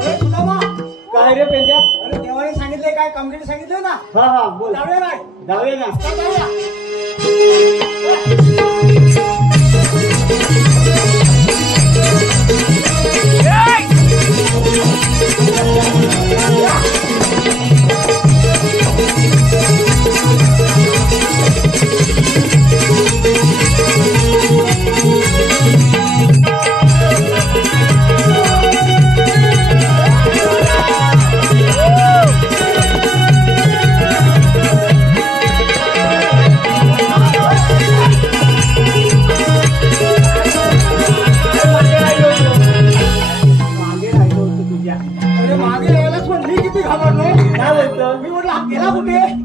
अरे तुला मा काय रे पेंड्या? अरे देवाने सांगितलंय काय कमिटीने सांगितलंय ना. हा बोल. जाऊया ना. जाऊया ना. जाऊया.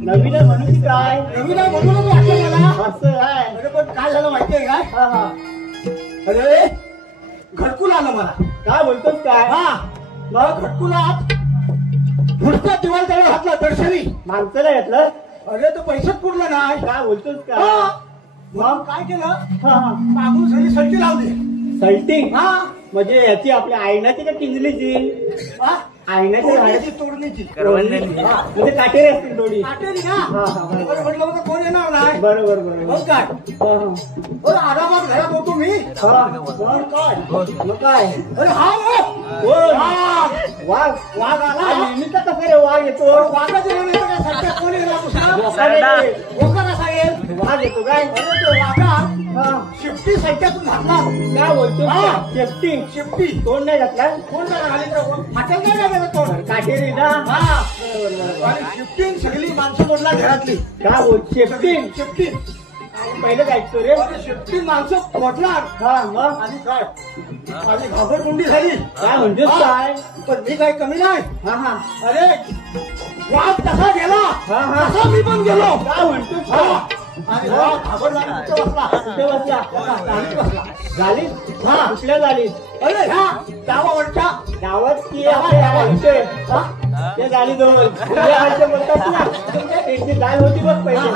नवीन म्हणून की काय? नवीन म्हणूनच वाटलं मला. असं आहे. अरे पण काय झालं माहितीये काय? अरे घरकुल आलं मला. काय बोलतोस काय? हा मला घरकुलात पुढचा दिवाळ त्याला घातला दर्शनी. माणसाला घेतलं? अरे तो पैसेच पुरला नाही. काय बोलतोस काय? मग काय केलं? मागून सगळी सलटी लावली. सल्टिंग? हा म्हणजे याची आपल्या आईनाची का किंजलीची? आईनाची तोडणीची. म्हणजे काटेरी असतील थोडी. काटेरी ना. म्हटलं होतं कोण येणार नाही. बरोबर मग काय बरं आरामात घरात होतो मी. मग काय? अरे हा वाघ. वाघ आला. नेहमीचा कसा रे वाघ येतो? वाघाच्या काय सध्या कोण येणार दुसरा? वोकर असा येईल. वाघ येतो काय? अरे तो वाघा शिफ्टी साहित्यातून घातला. काय बोलतो? शिफ्टी तोंड नाही घातला? कोण घाली फाटल नाही घालायचं तोंड. काटेरी ना. आणि शिफ्टीन सगळी माणसं बोलला घरातली. काय बोल? शिफ्टी पहिलं ऐकतो रे. शिफ्टी माणसं म्हटणार. हा मग आणि काय माझी घाबरगुंडी झाली. काय म्हणतेस काय? पण मी काही कमी नाही. हा अरे वाघ तसा गेला तसा मी पण गेलो. काय म्हणतोस? आणि घाबरला बसला. झाली? हा कुठल्या झाली? अरे ह्या गावावरच्या गावात की ते झाली जवळ बोलतात ना. त्यांची जाल होती बघ पहिले.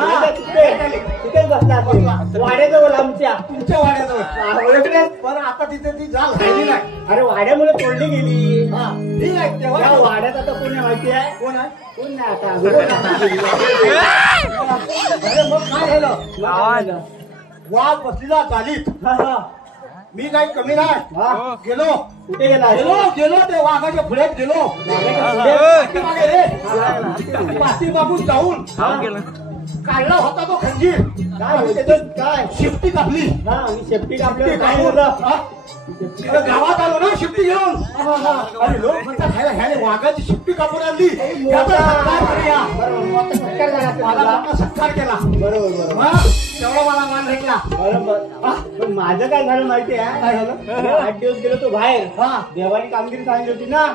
तिथेच बसला वाड्याजवळ आमच्या. तुमच्या वाड्याजवळ. पण आता तिथे ती जाल राहिली नाही. अरे वाड्यामुळे तोडली गेली. ठीक आहे तेव्हा वाड्यात आता कोण आहे माहिती आहे? कोण आहे? कोण नाही आता. अरे मग काय झालं? वाघ बसलेला चालीत. मी काही कमी नाही. गेलो. कुठे गेला? गेलो ते वाघाच्या पुढ्यात गेलो. पाठीमागून जाऊन काढला होता तो खंजीर. काय शिफ्टी कापली. शेफ्टी कापली. काय झालं? गावात आलो ना शिफ्टी घेऊन. आणि लोक म्हणतात ह्याने वाघाची शिफ्टी कापून आणली. सत्कार केला. बरोबर तेवढा मला मान भेटला. बरोबर. पण माझं काय झालं माहिती आहे? काय झालं? 8 दिवस गेलो तो बाहेर. देवानी कामगिरी सांगितली होती ना.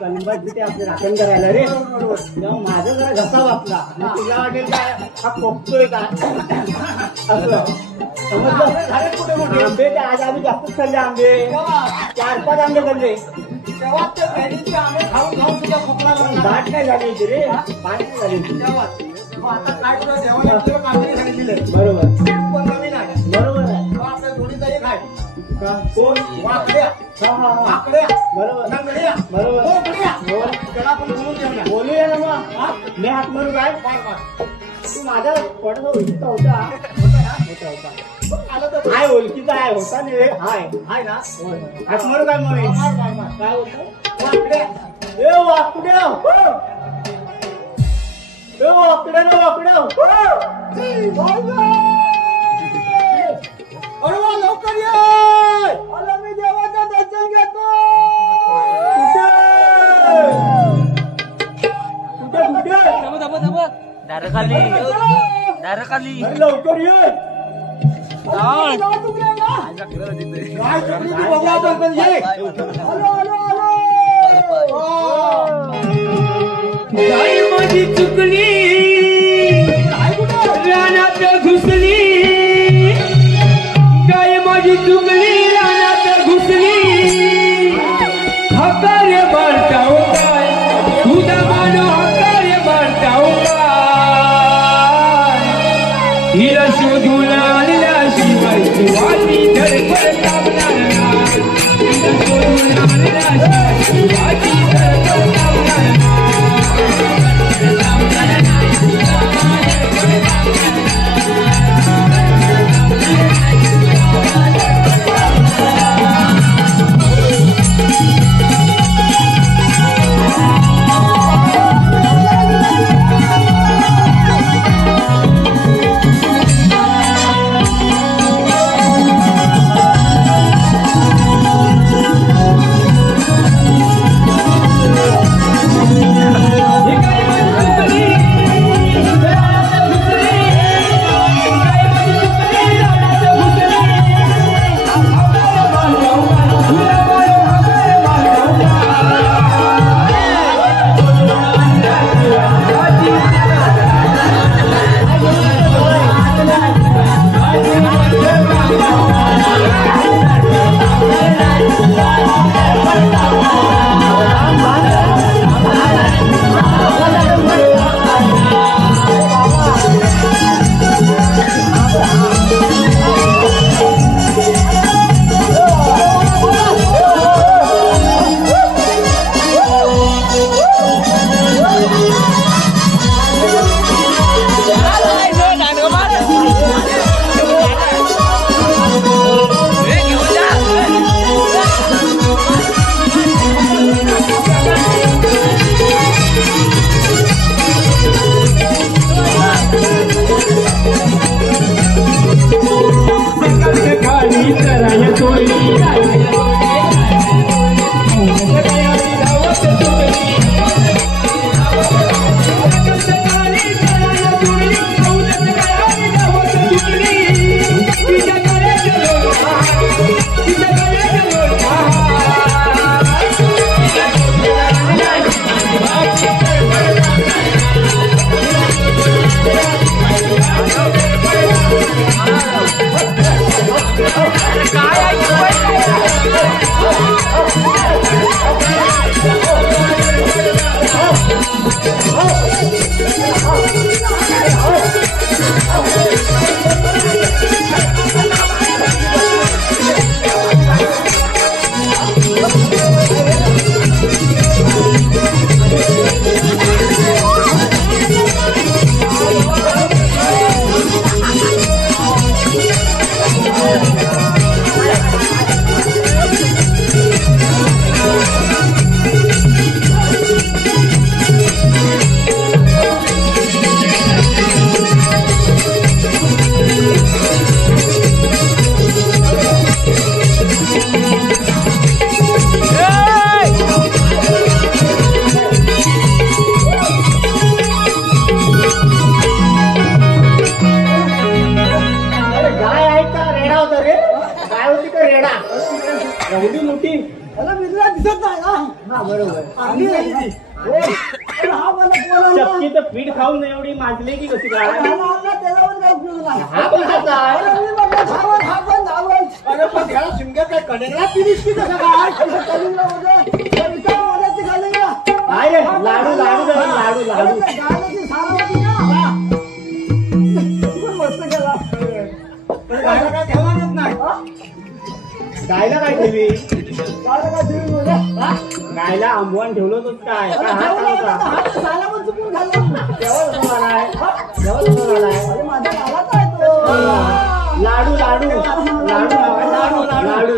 कलंबात तिथे आपले राखण करायला रे. तेव्हा माझं जरा घसा वाचला. तुला वाटेल काय हा खोकतोय का असं समजलं? कुठे मोठे आंबे ते आज आम्ही जास्तच खाल्ले. आंबे 4-5 आंबे खाल्ले. तेव्हा ते बहिणीचे आंबे खाऊन खाऊन तुझ्या खोकला लागला. दाट काय झाली होती रे. पाणी झाली होती. आता काय करू? देवाने आपल्याला कामगिरी सांगितली. बरोबर. पण नवीन आहे. बरोबर आहे. आपल्या जोडीचा एक आहे. कोण? वाकड्या. वाकड्या. बरोबर. नंगड्या. बरोबर. त्याला पण बोलून घेऊया. बोलूया ना मग. मी हात मारू काय? तू माझ्या थोडासा ओळखीचा होता. हाय ओळखीचा आहे. होता नाही रे. हाय ना. हात मारू काय मग? काय होतं? वाकड्या. ए वाकड्या. वाकड्या ना वाकड्या. अरे वा लवकर ये. मी देवाचं दर्शन घेतो. कुठे? दारखाली लवकर ये. काय बघू आपण ये. माझी चुकली रानात घुसली. गाय माझी चुकली रानात घुसली. हकारे बारटाव काय तुझा मानो हकारे बारटाव काय. हिला शोधून आणल्याशिवाय वाटी धडपड कापणार नाही. हिला शोधून आणल्याशिवाय वाटी हा बरोबर. चांगली आहे ती. हो. पण हा मला बोलावला. चक्कीचं पीठ खाऊन एवढी माजली की कशी काय? हा मारला, त्याच्यावर काही उपयोग नाही. हा पण खात आहे. अरे मी म्हटलं धावत, हा पण धावत. अरे पण ह्याला शिमग्यात काय कडेला पिलीस की कसं काय? कलिंगड होतं. त्या विकायला वड्यात ते कलिंगड. नाही रे, लाडू लाडू दे, लाडू लाडू. अरे त्या गाण्याची सारं होती ना. खूप मस्त केला. पण गायला काय ठेवणारच नाही. हा? गायला काय ठेवी? गायला काय ठेवी म्हणजे? हा? गायला आंबवण ठेवलं होतं काय? अरे का हात ठेवलं होतं नव्हता? ना, हात झाला पण चुकून खाल्लं. केव्हा जाऊन आलाय? हा? केव्हा जाऊन आलाय? अरे माझा गालाच आहे तो. लाडू लाडू लाडू लाडू.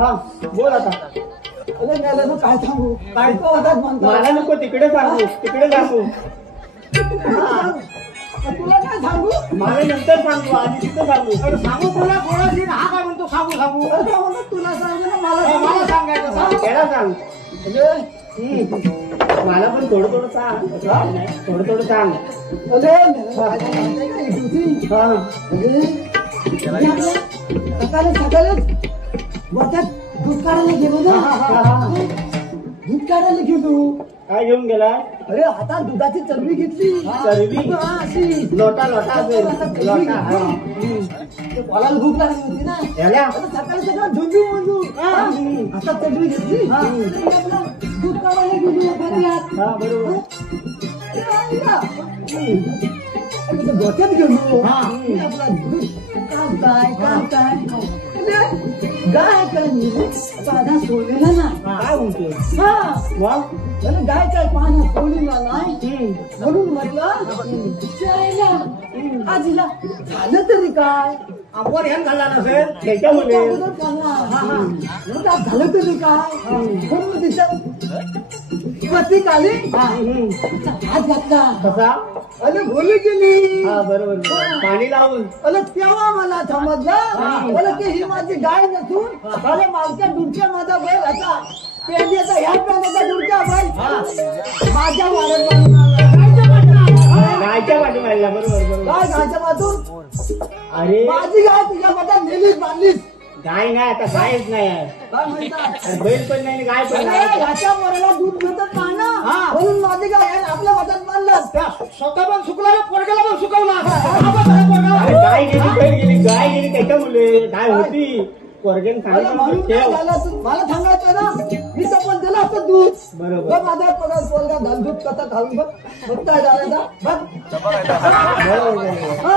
हा, बोल आता. अरे गेल्यानं काय सांगू? काय तो होतात म्हणतो. मला नको तिकडे सांगू, तिकडे सांगू. तुला काय सांगू? मला नंतर सांगू, आधी तिथं सांगू. अरे सांगू तुला कोणाशी हा काय म्हणतो सांगू सांगू तुला सांगू ना मला सांगायचं सांग. त्याला सांग. अरे मला पण थोडं थोडं सांग. थोडं थोडं सांग. सकाळी वाट्यात दूध काढायला गेलो ना. दूध काढायला गेलो. काय घेऊन गेला? अरे आता दुधाची चरबी घेतली. चरबी? हा, अशी लोटा लोटा असेल. लोटा हा. ते बोलायला भूक लागली होती ना. याला आता सकाळी सकाळ झुंजू मंजू आता चटणी घेतली. दूध काढायला गेली वाट्यात. हा बरोबर. गोट्यात गेलो. हा. आपला दूध काय गाय काय पाना सोडलेला ना. काय म्हणतो? हा मग गाय काय पाना सोडलेला नाही म्हणून म्हटलं आजीला झालं तरी काय आपण ह्यान घालला नसेल त्याच्यामुळे झालं तरी काय म्हणून तिच्या पती आली हात घातला. कसा? अरे भोली गेली. हा बरोबर. पाणी लावून. अरे तेव्हा मला समजलं अरे की ही माझी गाय नसून अरे मागच्या दुरच्या माझा बैल आता पेंड्याचा ह्या पेंड्याचा दुरच्या बैल माझ्या वाड्यात गायच्या पाठी मारला. बरोबर बरोबर. काय गायच्या बाजून अरे माझी गाय तुझ्या मठात नेलीच बांधलीस. गाय नाही आता, गायच नाही आहे. काय म्हणतात अरे बैल पण नाही, गाय पण अरे नाही. ह्याच्या वराला दूध मिळतात ना ना म्हणून माझी गाय आहे आपल्या मठात बांधलं. स्वतः पण सुकला पोरग्याला पण सुकवला. अरे गाय गेली, बैल गेली, गाय गेली त्याच्यामुळे गाय होती. पोरगेन मला म्हणून सांगितलं काय ठेव. झालं मला सांगायचं ना मी तर पण दिलं असतं दूध. बरोबर. बघ माझा पोरगा घाल दूध कसा खाऊन बघ बघताय झालं बघ. बरोबर. हा.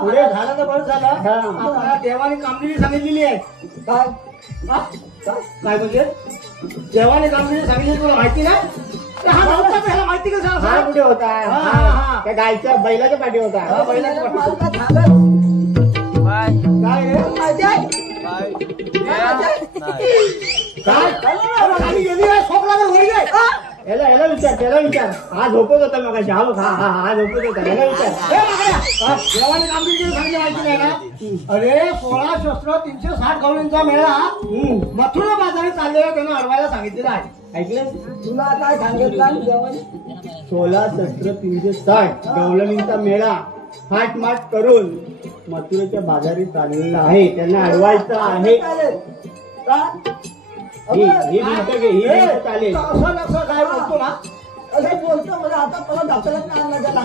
पुढे झालं तर बरं झालं. आपल्याला देवाने कामगिरी सांगितलेली आहे. काय हा? काय म्हणजे देवाने कामगिरी सांगितली तुला माहिती नाही? तर हा नव्हता का? ह्याला माहिती कसं हा असं? कुठे होता? हा, हा, हा. त्या गायच्या बैलाच्या पाठी होता. हा, बैलाच्या पाठीत. काय रे माहिती आहे? काय माहिती आहे? काय खाली गेली आहे, शॉक लागून वर गेली. हा? याला विचार, त्याला विचार. हा झोपत होता मग हा झोपत होता. याला विचार. हे मागण्या. हा, देवाने कामगिरी केली सांगितली माहिती नाही ना? अरे 16 शस्त्र 360 गवळींचा मेळा मथुरा बाजारी चाललेला त्यानं अडवायला सांगितलेला आहे. ऐकलं? तुला काय सांगितलं देवाने? 16 शस्त्र 360 गवळणींचा मेळा हाटमाट करून मथुरेच्या बाजारी चाललेला आहे. त्यांना अडवायचं आहे. ही भिंत घे, ही भिंत चालेल. असं काय बोलतो ना असं बोलतो म्हणजे आता मला डॉक्टरात आणला त्याला.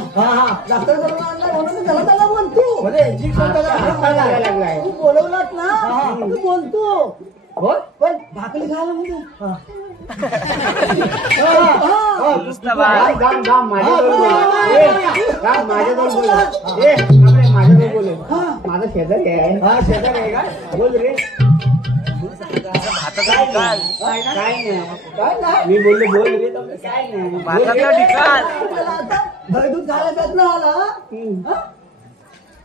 डॉक्टर आणला म्हणून त्याला बोलतो म्हणजे इंजेक्शन त्याला हात लागायला लागलाय. तू बोलवलात ना तू बोलतो हो पण भाकरी खायला म्हणजे माझ्याजवळ बोल. माझा शेजारी आहे. शेजार आहे का बोल रे. काय नाही. मी बोललो बोल रे. काय नाही. त्याला आता भरदूत खायला जात ना आला.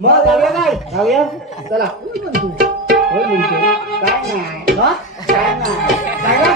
मग जाऊया काय? जाऊया चला. बोल म्हणतो. काय नाही. काय नाही. काय ना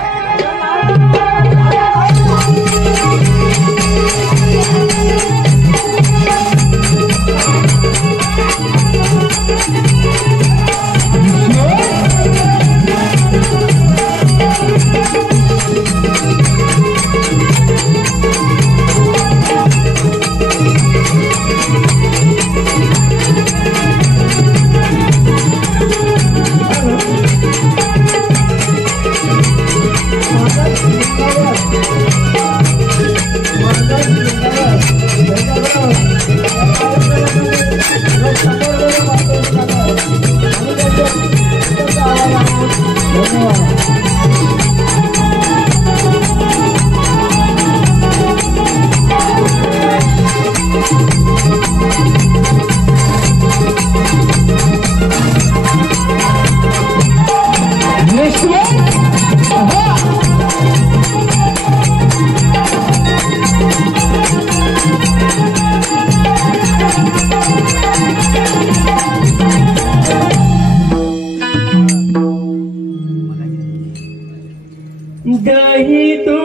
दही तू